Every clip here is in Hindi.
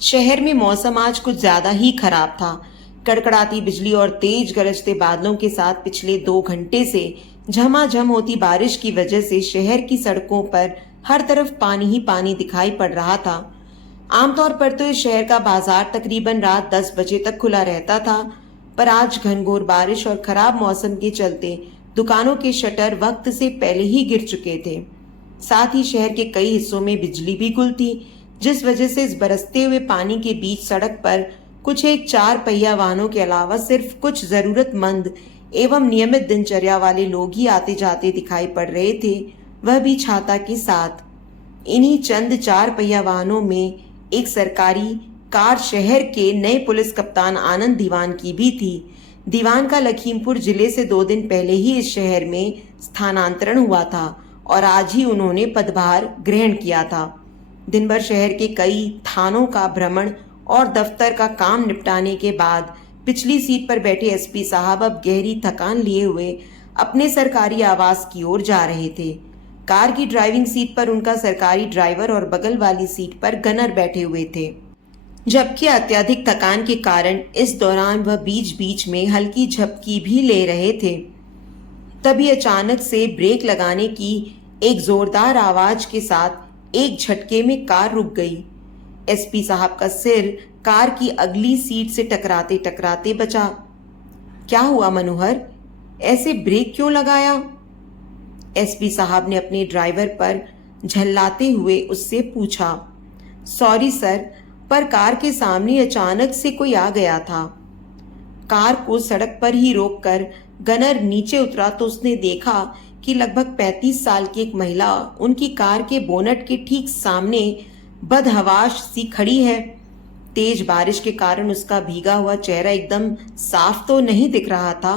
शहर में मौसम आज कुछ ज्यादा ही खराब था। कड़कड़ाती बिजली और तेज गरजते बादलों के साथ पिछले 2 घंटे से झमाझम होती बारिश की वजह से शहर की सड़कों पर हर तरफ पानी ही पानी दिखाई पड़ रहा था। आमतौर पर तो इस शहर का बाजार तकरीबन रात 10 बजे तक खुला रहता था, पर आज घनघोर बारिश और खराब मौसम के चलते दुकानों के शटर वक्त से पहले ही गिर चुके थे। साथ ही शहर के कई हिस्सों में बिजली भी गुल थी, जिस वजह से इस बरसते हुए पानी के बीच सड़क पर कुछ एक 4 पहिया वाहनों के अलावा सिर्फ कुछ जरूरतमंद एवं नियमित दिनचर्या वाले लोग ही आते जाते दिखाई पड़ रहे थे, वह भी छाता के साथ। इन्हीं चंद 4 पहिया वाहनों में एक सरकारी कार शहर के नए पुलिस कप्तान आनंद दीवान की भी थी। दीवान का लखीमपुर जिले से 2 दिन पहले ही इस शहर में स्थानांतरण हुआ था और आज ही उन्होंने पदभार ग्रहण किया था। दिन भर शहर के कई थानों का भ्रमण और दफ्तर का काम निपटाने के बाद पिछली सीट पर बैठे एसपी साहब अब गहरी थकान लिए हुए अपने सरकारी आवास की ओर जा रहे थे। कार की ड्राइविंग सीट पर उनका सरकारी ड्राइवर और बगल वाली सीट पर गनर बैठे हुए थे, जबकि अत्यधिक थकान के कारण इस दौरान वह बीच बीच में हल्की झपकी भी ले रहे थे। तभी अचानक से ब्रेक लगाने की एक जोरदार आवाज के साथ एक झटके में कार रुक गई। एसपी साहब का सिर कार की अगली सीट से टकराते टकराते बचा। क्या हुआ मनोहर, ऐसे ब्रेक क्यों लगाया? एसपी साहब ने अपने ड्राइवर पर झल्लाते हुए उससे पूछा। सॉरी सर, पर कार के सामने अचानक से कोई आ गया था। कार को सड़क पर ही रोककर गनर नीचे उतरा तो उसने देखा कि लगभग 35 साल की एक महिला उनकी कार के बोनट के ठीक सामने बदहवाश सी खड़ी है। तेज बारिश के कारण उसका भीगा हुआ चेहरा एकदम साफ तो नहीं दिख रहा था,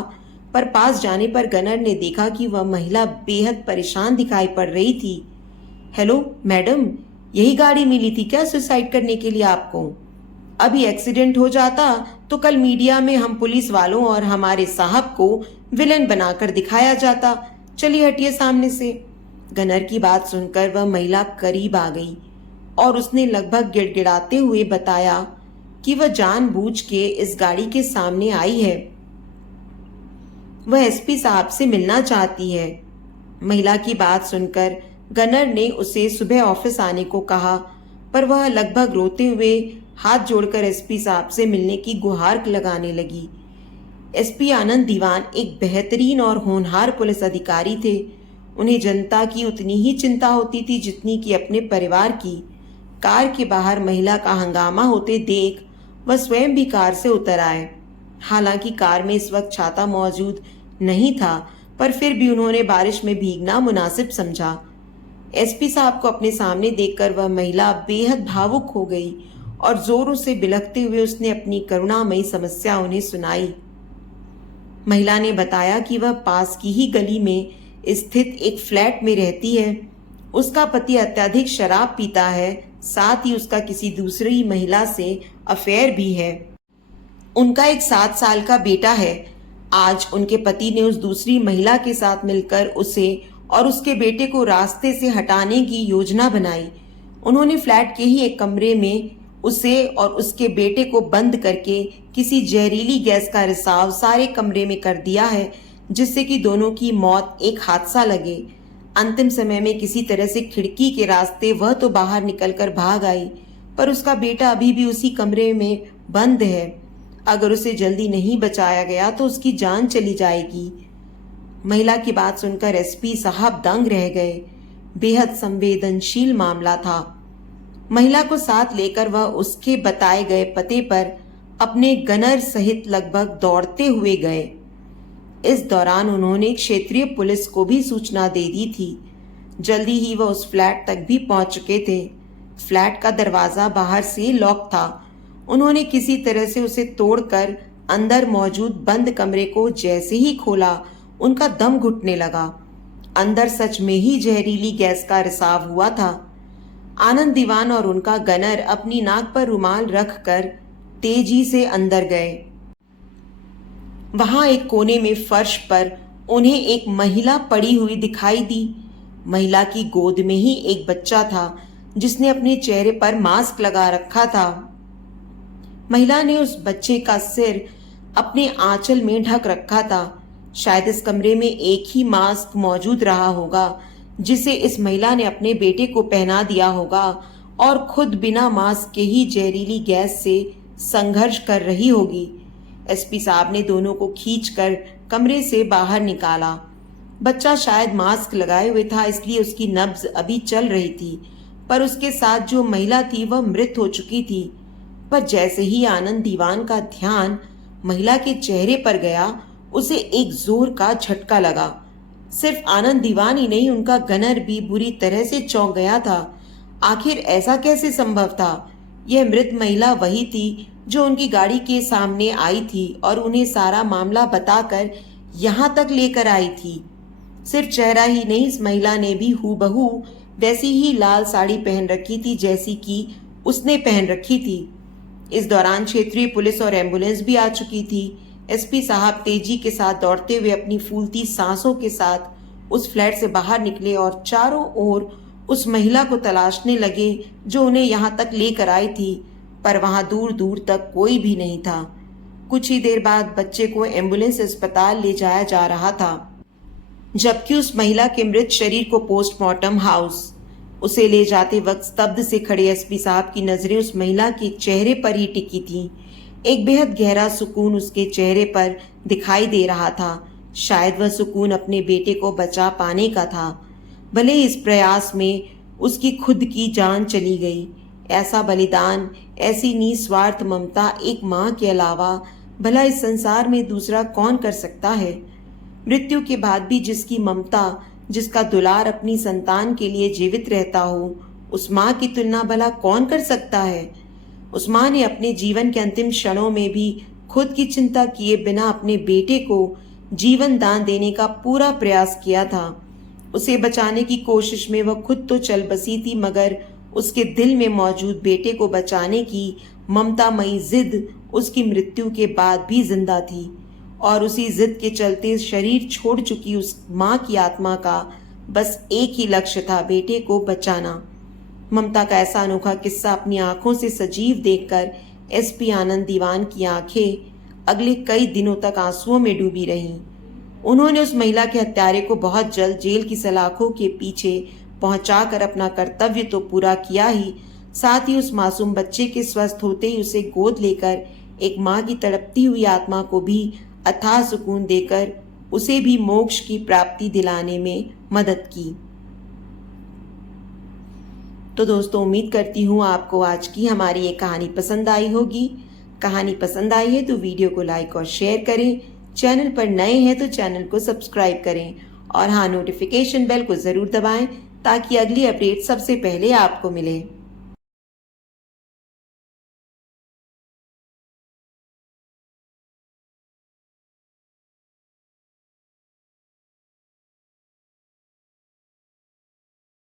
पर पास जाने पर गनर ने देखा कि वह महिला बेहद परेशान दिखाई पड़ रही थी। हेलो मैडम, यही गाड़ी मिली थी क्या सुसाइड करने के लिए आपको? अभी एक्सीडेंट हो जाता तो कल मीडिया में हम पुलिस वालों और हमारे साहब को विलन बनाकर दिखाया जाता। चलिए हटिए सामने से। गनर की बात सुनकर वह महिला करीब आ गई और उसने लगभग गिड़गिड़ाते हुए बताया कि वह जानबूझ के इस गाड़ी के सामने आई है। वह एसपी साहब से मिलना चाहती है। महिला की बात सुनकर गनर ने उसे सुबह ऑफिस आने को कहा, पर वह लगभग रोते हुए हाथ जोड़कर एसपी साहब से मिलने की गुहार लगाने लगी। एसपी आनंद दीवान एक बेहतरीन और होनहार पुलिस अधिकारी थे। उन्हें जनता की उतनी ही चिंता होती थी जितनी कि अपने परिवार की। कार के बाहर महिला का हंगामा होते देख वह स्वयं भी कार से उतर आए। हालांकि कार में इस वक्त छाता मौजूद नहीं था, पर फिर भी उन्होंने बारिश में भीगना मुनासिब समझा। एसपी साहब को अपने सामने देखकर वह महिला बेहद भावुक हो गई और जोरों से बिलखते हुए उसने अपनी करुणामयी समस्या उन्हें सुनाई। महिला ने बताया कि वह पास की ही गली में स्थित एक फ्लैट में रहती है। उसका पति अत्यधिक शराब पीता है, साथ ही उसका किसी दूसरी महिला से अफेयर भी है। उनका एक 7 साल का बेटा है। आज उनके पति ने उस दूसरी महिला के साथ मिलकर उसे और उसके बेटे को रास्ते से हटाने की योजना बनाई। उन्होंने फ्लैट के ही एक कमरे में उसे और उसके बेटे को बंद करके किसी जहरीली गैस का रिसाव सारे कमरे में कर दिया है, जिससे कि दोनों की मौत एक हादसा लगे। अंतिम समय में किसी तरह से खिड़की के रास्ते वह तो बाहर निकलकर भाग आई, पर उसका बेटा अभी भी उसी कमरे में बंद है। अगर उसे जल्दी नहीं बचाया गया तो उसकी जान चली जाएगी। महिला की बात सुनकर एसपी साहब दंग रह गए। बेहद संवेदनशील मामला था। महिला को साथ लेकर वह उसके बताए गए पते पर अपने गनर सहित लगभग दौड़ते हुए गए। इस दौरान उन्होंने क्षेत्रीय पुलिस को भी सूचना दे दी थी। जल्दी ही वह उस फ्लैट तक भी पहुंच चुके थे। फ्लैट का दरवाजा बाहर से लॉक था। उन्होंने किसी तरह से उसे तोड़कर अंदर मौजूद बंद कमरे को जैसे ही खोला, उनका दम घुटने लगा। अंदर सच में ही जहरीली गैस का रिसाव हुआ था। आनंद दीवान और उनका गनर अपनी नाक पर रुमाल रखकर तेजी से अंदर गए। वहां एक कोने में फर्श पर उन्हें एक महिला पड़ी हुई दिखाई दी। महिला की गोद में ही एक बच्चा था जिसने अपने चेहरे पर मास्क लगा रखा था। महिला ने उस बच्चे का सिर अपने आंचल में ढक रखा था। शायद इस कमरे में एक ही मास्क मौजूद रहा होगा जिसे इस महिला ने अपने बेटे को पहना दिया होगा और खुद बिना मास्क के ही जहरीली गैस से संघर्ष कर रही होगी। एसपी साहब ने दोनों को खींचकर कमरे से बाहर निकाला। बच्चा शायद मास्क लगाए हुए था, इसलिए उसकी नब्ज अभी चल रही थी, पर उसके साथ जो महिला थी वह मृत हो चुकी थी। पर जैसे ही आनंद दीवान का ध्यान महिला के चेहरे पर गया, उसे एक जोर का झटका लगा। सिर्फ आनंद दीवान ही नहीं, उनका गनर भी बुरी तरह से चौंक गया था। आखिर ऐसा कैसे संभव था? यह मृत महिला वही थी जो उनकी गाड़ी के सामने आई थी और उन्हें सारा मामला बताकर यहाँ तक लेकर आई थी। सिर्फ चेहरा ही नहीं, इस महिला ने भी हूबहू वैसी ही लाल साड़ी पहन रखी थी जैसी कि उसने पहन रखी थी। इस दौरान क्षेत्रीय पुलिस और एम्बुलेंस भी आ चुकी थी। एसपी साहब तेजी के साथ दौड़ते हुए अपनी फूलती सांसों के साथ उस फ्लैट से बाहर निकले और चारों ओर उस महिला को तलाशने लगे जो उन्हें यहाँ तक लेकर आई थी, पर वहां दूर दूर तक कोई भी नहीं था। कुछ ही देर बाद बच्चे को एम्बुलेंस अस्पताल ले जाया जा रहा था, जबकि उस महिला के मृत शरीर को पोस्टमार्टम हाउस उसे ले जाते वक्त स्तब्ध से खड़े एसपी साहब की नजरें उस महिला के चेहरे पर ही टिकी थी। एक बेहद गहरा सुकून उसके चेहरे पर दिखाई दे रहा था। शायद वह सुकून अपने बेटे को बचा पाने का था, भले इस प्रयास में उसकी खुद की जान चली गई। ऐसा बलिदान, ऐसी निस्वार्थ ममता एक माँ के अलावा भला इस संसार में दूसरा कौन कर सकता है? मृत्यु के बाद भी जिसकी ममता, जिसका दुलार अपनी संतान के लिए जीवित रहता हो, उस माँ की तुलना भला कौन कर सकता है? उस माँ ने अपने जीवन के अंतिम क्षणों में भी खुद की चिंता किए बिना अपने बेटे को जीवन दान देने का पूरा प्रयास किया था। उसे बचाने की कोशिश में वह खुद तो चल बसी थी, मगर उसके दिल में मौजूद बेटे को बचाने की ममतामयी जिद उसकी मृत्यु के बाद भी जिंदा थी। और उसी जिद के चलते शरीर छोड़ चुकी उस माँ की आत्मा का बस एक ही लक्ष्य था, बेटे को बचाना। ममता का ऐसा अनोखा किस्सा अपनी आंखों से सजीव देखकर एसपी आनंद दीवान की आंखें अगले कई दिनों तक आंसुओं में डूबी रहीं। उन्होंने उस महिला के हत्यारे को बहुत जल्द जेल की सलाखों के पीछे पहुंचाकर अपना कर्तव्य तो पूरा किया ही, साथ ही उस मासूम बच्चे के स्वस्थ होते ही उसे गोद लेकर एक माँ की तड़पती हुई आत्मा को भी अथाह सुकून देकर उसे भी मोक्ष की प्राप्ति दिलाने में मदद की। तो दोस्तों, उम्मीद करती हूँ आपको आज की हमारी ये कहानी पसंद आई होगी। कहानी पसंद आई है तो वीडियो को लाइक और शेयर करें। चैनल पर नए हैं तो चैनल को सब्सक्राइब करें और हाँ, नोटिफिकेशन बेल को ज़रूर दबाएं ताकि अगली अपडेट सबसे पहले आपको मिले।